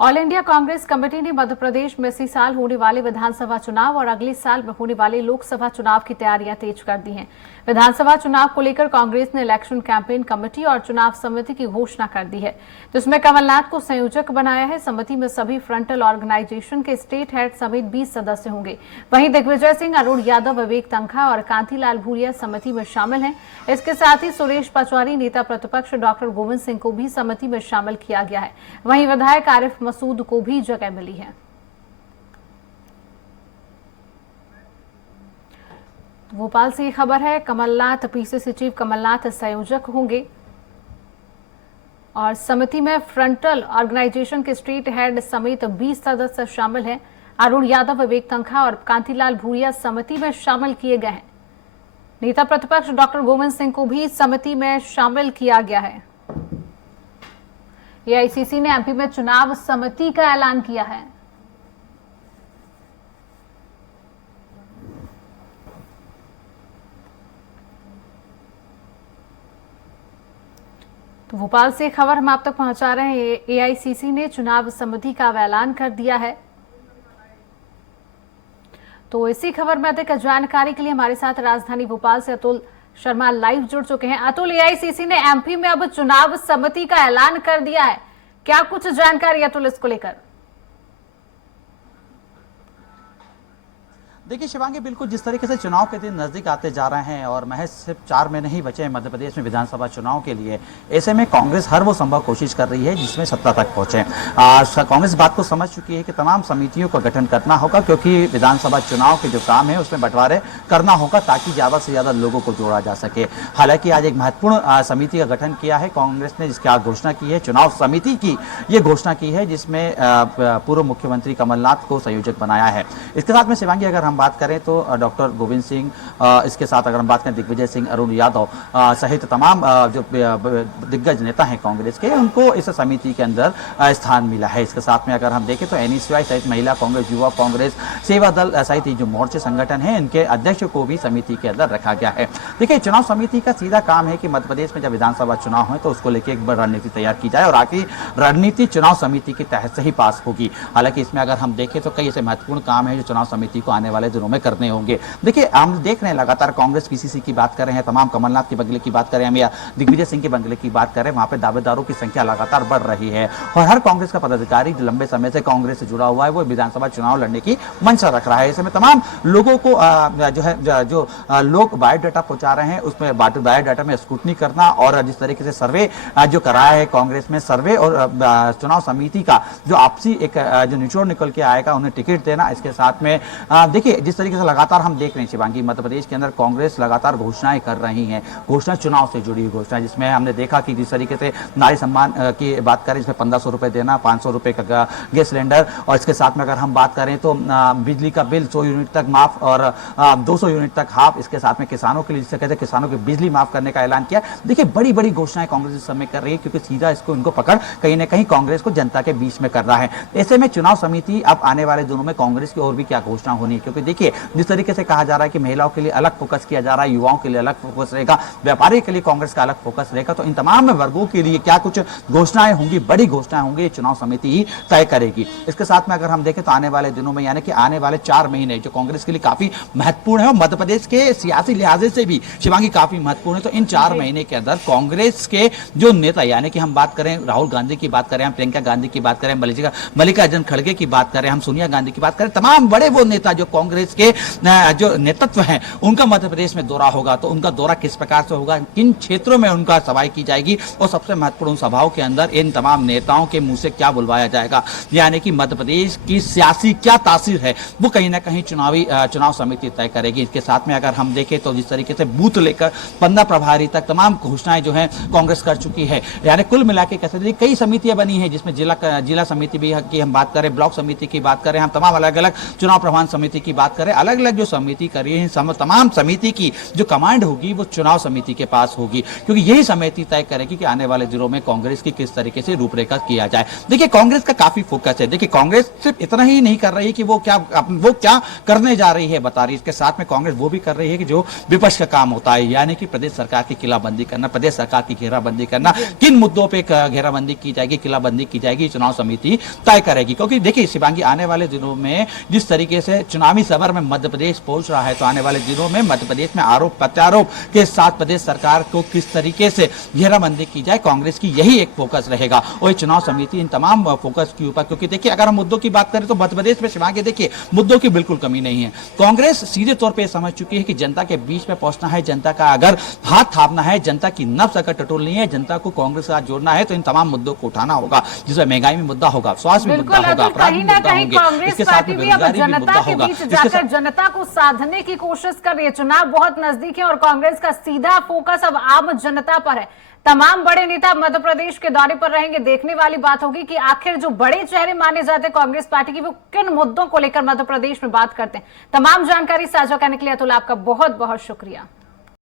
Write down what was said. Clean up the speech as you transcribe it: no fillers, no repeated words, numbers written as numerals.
All India Congress committee ने मध्य प्रदेश में इसी साल होने वाले विधानसभा चुनाव और अगले साल में होने वाले लोकसभा चुनाव की तैयारियां तेज कर दी हैं। विधानसभा चुनाव को लेकर कांग्रेस ने इलेक्शन कैंपेन कमेटी और चुनाव समिति की घोषणा कर दी है, जिसमें कमलनाथ को संयोजक बनाया है। समिति में सभी फ्रंटल ऑर्गेनाइजेशन के स्टेट हेड समेत 20 सदस्य होंगे। वहीं दिग्विजय सिंह, अरुण यादव, विवेक तन्खा और कांतिलाल भूरिया समिति में शामिल हैं। इसके साथ ही सुरेश पचौरी, नेता प्रतिपक्ष डॉक्टर गोविंद सिंह को भी समिति में शामिल किया गया है। वहीं विधायक आरिफ मसूद को भी जगह मिली है। भोपाल से ये खबर है, कमलनाथ पीसीसी चीफ कमलनाथ संयोजक होंगे और समिति में फ्रंटल ऑर्गेनाइजेशन के स्टेट हेड समेत 20 सदस्य शामिल हैं। अरुण यादव, विवेक तन्खा और कांतिलाल भूरिया समिति में शामिल किए गए हैं। नेता प्रतिपक्ष डॉक्टर गोविंद सिंह को भी समिति में शामिल किया गया है। एआईसीसी ने एमपी में चुनाव समिति का ऐलान किया है। तो भोपाल से खबर हम आप तक पहुंचा रहे हैं। एआईसीसी ने चुनाव समिति का ऐलान कर दिया है। तो इसी खबर में अधिक जानकारी के लिए हमारे साथ राजधानी भोपाल से अतुल शर्मा लाइव जुड़ चुके हैं। अतुल, एआईसीसी ने एमपी में अब चुनाव समिति का ऐलान कर दिया है, क्या कुछ जानकारी अतुल इसको लेकर? देखिए शिवांगी, बिल्कुल जिस तरीके से चुनाव के दिन नजदीक आते जा रहे हैं और महज सिर्फ 4 महीने ही बचे हैं मध्य प्रदेश में विधानसभा चुनाव के लिए, ऐसे में कांग्रेस हर वो संभव कोशिश कर रही है जिसमें सत्ता तक पहुंचे। कांग्रेस बात को समझ चुकी है कि तमाम समितियों का गठन करना होगा, क्योंकि विधानसभा चुनाव के जो काम है उसमें बंटवारे करना होगा ताकि ज्यादा से ज्यादा लोगों को जोड़ा जा सके। हालांकि आज एक महत्वपूर्ण समिति का गठन किया है कांग्रेस ने, जिसकी आज घोषणा की है। चुनाव समिति की ये घोषणा की है जिसमें पूर्व मुख्यमंत्री कमलनाथ को संयोजक बनाया है। इसके साथ में शिवांगी, अगर हम बात करें तो डॉक्टर गोविंद सिंह, इसके साथ अगर हम बात करें दिग्विजय सिंह, अरुण यादव सहित तमाम जो दिग्गज नेता हैं कांग्रेस के, उनको इस समिति के अंदर स्थान मिला है। इसके साथ में अगर हम देखें तो एनएसयूआई सहित महिला कांग्रेस, युवा कांग्रेस, सेवा दल सहित जो मोर्चे संगठन है, इनके अध्यक्ष को भी समिति के अंदर रखा गया है। देखिए, चुनाव समिति का सीधा काम है कि मध्य प्रदेश में जब विधानसभा चुनाव है तो उसको लेकर एक बड़ी रणनीति तैयार की जाए और आखिर रणनीति चुनाव समिति के तहत से ही पास होगी। हालांकि इसमें अगर हम देखें तो कई ऐसे महत्वपूर्ण काम है जो चुनाव समिति को आने वाले दिनों में करने होंगे। देखिए, हम देख रहे हैं लगातार कांग्रेस पीसीसी की बात कर रहे हैं, तमाम कमलनाथ के बंगले की बात करें हम या दिग्विजय सिंह के बंगले की बात करें, वहां पे दावेदारों की संख्या लगातार बढ़ रही है और हर कांग्रेस का पदाधिकारी जो लंबे समय से कांग्रेस से जुड़ा हुआ है वो विधानसभा चुनाव लड़ने की मंशा रख रहा है। ऐसे में तमाम लोगों को जो लोग बायोडाटा पहुंचा रहे हैं उसमें बायोडाटा में स्क्रूटनी करना और जिस तरीके से सर्वे जो कराया है कांग्रेस में, सर्वे और चुनाव समिति का जो आपसी एक जो निचोड़ निकल के आएगा उन्हें टिकट देना। इसके साथ में देखिए, जिस तरीके से लगातार हम देख रहे हैं शिवांगी, मध्य प्रदेश के अंदर कांग्रेस लगातार घोषणाएं कर रही है, घोषणा चुनाव से जुड़ी घोषणा, जिसमें हमने देखा कि जिस तरीके से नारी सम्मान की बात करें, इसमें 1500 रुपए देना, 500 रुपए का गैस सिलेंडर, और इसके साथ में अगर हम बात करें तो बिजली का बिल 100 यूनिट तक माफ और 200 यूनिट तक हाफ। इसके साथ में किसानों के लिए, जिसे कहते हैं किसानों की बिजली माफ करने का ऐलान किया। देखिए, बड़ी बड़ी घोषणाएं कांग्रेस इस समय कर रही है, क्योंकि सीधा इसको इनको पकड़ कहीं ना कहीं कांग्रेस को जनता के बीच में कर रहा है। ऐसे में चुनाव समिति अब आने वाले दिनों में कांग्रेस की और भी क्या घोषणा होनी है, क्योंकि देखिए जिस तरीके से कहा जा रहा है कि महिलाओं के लिए अलग फोकस किया जा रहा है, युवाओं के लिए अलग फोकस रहेगा, व्यापारी के लिए कांग्रेस का अलग फोकस रहेगा, तो इन तमाम वर्गों के लिए क्या कुछ घोषणाएं होंगी, बड़ी घोषणाएं होंगी, ये चुनाव समिति ही तय करेगी। इसके साथ में अगर हम देखें तो आने वाले दिनों में, यानी कि आने वाले 4 महीने जो कांग्रेस के लिए काफी महत्वपूर्ण है और मध्य प्रदेश के सियासी लिहाजे से भी शिवांगी काफी महत्वपूर्ण है। तो इन 4 महीने के अंदर कांग्रेस के जो नेता, यानी कि हम बात करें राहुल गांधी की बात करें, हम प्रियंका गांधी की बात करें, मल्लिकार्जुन खड़गे की बात करें, हम सोनिया गांधी की बात करें, तमाम बड़े वो नेता जो कांग्रेस के जो नेतृत्व है उनका मध्य प्रदेश में दौरा होगा। तो उनका दौरा किस प्रकार से होगा, किन क्षेत्रों में उनका सभाएं की जाएगी और सबसे महत्वपूर्ण सभाओं के अंदर इन तमाम नेताओं के मुंह से क्या बुलवाया जाएगा, यानी कि मध्य प्रदेश की सियासी क्या तासीर है, वो कहीं ना कहीं चुनाव समिति तय करेगी। इसके साथ में अगर हम देखें तो जिस तरीके से बूथ लेकर 15 प्रभारी तक तमाम घोषणाएं जो है कांग्रेस कर चुकी है, यानी कुल मिला के कहते हैं कई समितियां बनी है, जिसमें जिला समिति भी की हम बात करें, ब्लॉक समिति की बात करें, हम तमाम अलग अलग चुनाव प्रबंधन समिति की बात करें, अलग अलग जो समिति करी है, तमाम समिति की जो कमांड होगी वो चुनाव समिति के पास होगी, क्योंकि यही समिति तय करेगी कि आने वाले दिनों में कांग्रेस की किस तरीके से रूपरेखा किया जाए। देखिए कांग्रेस का काफी फोकस है। देखिए कांग्रेस सिर्फ इतना ही नहीं कर रही है कि वो क्या करने जा रही है बता रही है, इसके साथ में कांग्रेस वो भी कर रही है कि जो विपक्ष का काम होता है, यानी कि प्रदेश सरकार की किलाबंदी करना, प्रदेश सरकार की घेराबंदी करना, किन मुद्दों पे घेराबंदी की जाएगी, किलाबंदी की जाएगी, चुनाव समिति तय करेगी। क्योंकि देखिए शिवांगी, आने वाले दिनों में जिस तरीके से चुनावी सफर में मध्य प्रदेश पहुंच रहा है, तो आने वाले दिनों में मध्य प्रदेश में आरोप प्रत्यारोप के साथ प्रदेश सरकार को किस तरीके से घेराबंदी की जाए, कांग्रेस की यही एक फोकस रहेगा। और चुनाव समिति इन तमाम फोकस के ऊपर, क्योंकि देखिए अगर हम मुद्दों की बात करें तो मध्य प्रदेश में शिवांगी देखिए मुद्दों की बिल्कुल कमी नहीं है। कांग्रेस सीधे तौर पर समझ चुकी है कि जनता के बीच में पहुंचना है, जनता का अगर हाथ थापना है, जनता की नब्ज अगर टटोलनी है, जनता को कांग्रेस के साथ जोड़ना है, तो इन तमाम मुद्दों को उठाना होगा, जिसमें महंगाई में मुद्दा होगा, स्वास्थ्य में मुद्दा होगा, अपराध में मुद्दा होंगे, इसके साथ में बेरोजगारी भी मुद्दा होगा। जाकर जनता को साधने की कोशिश कर रही है। चुनाव बहुत नजदीक है और कांग्रेस का सीधा फोकस अब आम जनता पर है। तमाम बड़े नेता मध्य प्रदेश के दौरे पर रहेंगे। देखने वाली बात होगी कि आखिर जो बड़े चेहरे माने जाते हैं कांग्रेस पार्टी की, वो किन मुद्दों को लेकर मध्य प्रदेश में बात करते हैं। तमाम जानकारी साझा करने के लिए अतुल आपका बहुत बहुत शुक्रिया।